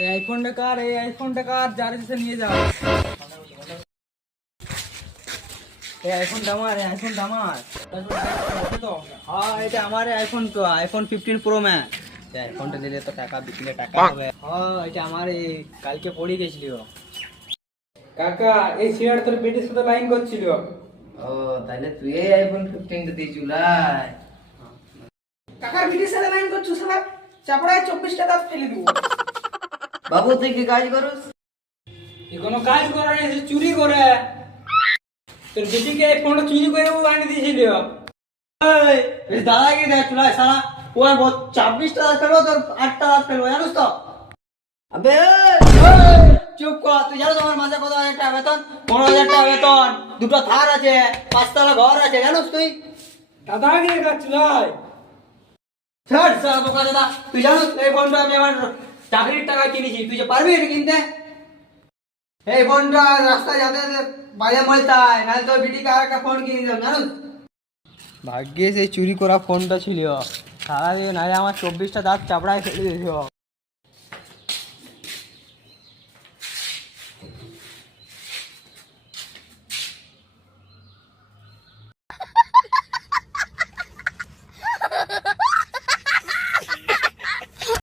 এই আইফোনটা কার যার কাছে নিয়ে যাও। এই আইফোনটা আমার। তো হ্যাঁ, এটা আমার আইফোন, তো আইফোন 15 প্রো ম্যাক্স। আইফোনটা দিলে তো টাকা বিকলে টাকা হবে। হ্যাঁ, এটা আমার এই কালকে পড়ে গেছিল। কাকা এই শেয়ার তোর পেটের সাথে লাইন করছিল। ও তাহলে তুই এই আইফোন 15 টা দিয়ে চুলাই। কাকার ভিডিও সাথে লাইন করছো শালা, চাপড়ায় 24টা দাঁত ফেলে দিব। বাবু তুই কি কাজ করস? এ কোনো কাজ করে না, সে চুরি করে। তোর বেটিকে এই ফোনটা চুরি করে ও আনি দিয়েছিল। এই দাদাগিরি দেখ চুলাই সারা। ও আর 26টা দাঁত ফেলবো, তোর 8টা দাঁত ফেলবো, জানিস তো? আবে চুপ কর। তুই জানিস আমার মাসে কত হাজার টাকা বেতন? 15,000 টাকা বেতন, দুটো থার আছে, 5তলা ঘর আছে, জানিস তুই? দাদাগিরি করছিল। ছাড় সারা বোকা দাদা। তুই জানিস এই ফোনটা আমি আমার চাকরির টাকায় কিনেছি, তুই যে পারবি এটা কিনতে? এই ফোনটা রাস্তায় যাতে বাইরে মলতে হয়, নাহলে তোর বিটিকে আর একটা ফোন কিনে দিলাম, জানিস? ভাগ্যে সেই চুরি করা ফোনটা ছিল। সারা দিয়ে নাহলে আমার 24টা দাঁত চাপড়ায় ফেলে দিয়েছিল।